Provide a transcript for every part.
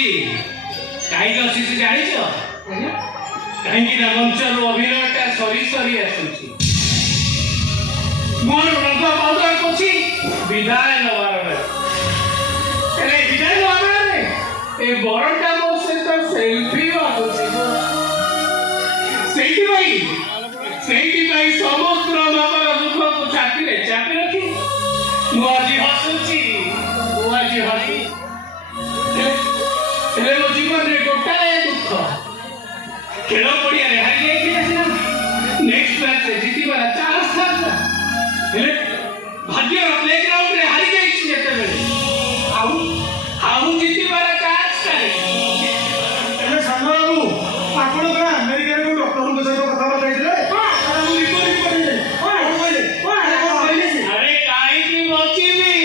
हसुची कहीं हसुची जानिछ कहीं ना मंचर अभिनयटा सरी सरी आसुची मोर रंग पाउडर कोची विदाय नवार ए विदाय नवार ए बरटा मो से तो सेल्फी आसुची सेठी भाई समुद्र मामर दुख को छाती रे चापी रखी मु आज हसुची मु आज हसु हेले मो जीवन रे गोटाए दुख खेल पड़िया रे हारी जाई सिना नेक्स्ट मैच रे जीती वाला चांस था हेले भाग्य प्लेग्राउंड रे हारी जाई छि जेते बेले आउ जीती वाला चांस करे हेले सानो बाबू आपण का अमेरिका रे डॉक्टर को सहित कथा बताइले हां मु रिपोर्ट करिले हां कहले अरे काई की बचीबी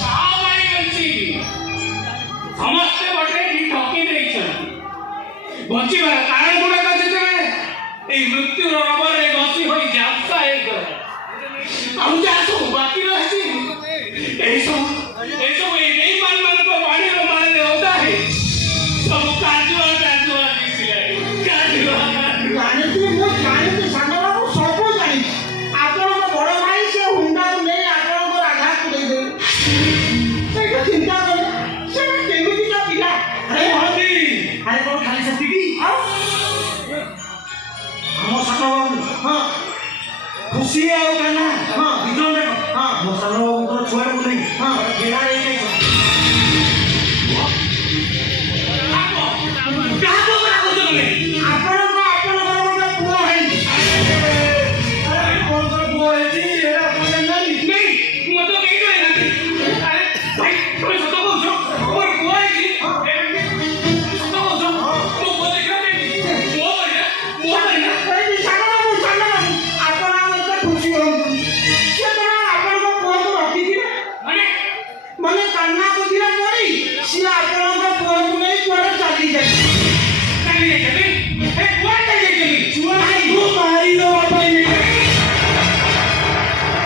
का भाई बचीबी समस्त बटे ही ठकी देइछन बचीबार कारण गुड़ा का जेते ए मृत्यु रबर रे गसी होई जाता है कर हम जा तो बाकी रहছি ए सब ए नहीं मान को पानी रो मारे दे होता है सब काजुआ दिसिले काजुआ जानिते मो जानिते सानो बाबू सब जानि आपण को बड़ भाई से हुंडा ने आपण को राधा को दे दे से चिंता कर से केमिति का पिला अरे हदी अरे कोन खाली सकती की हां हम सानो बाबू हां खुशी आउ काना हां बिजों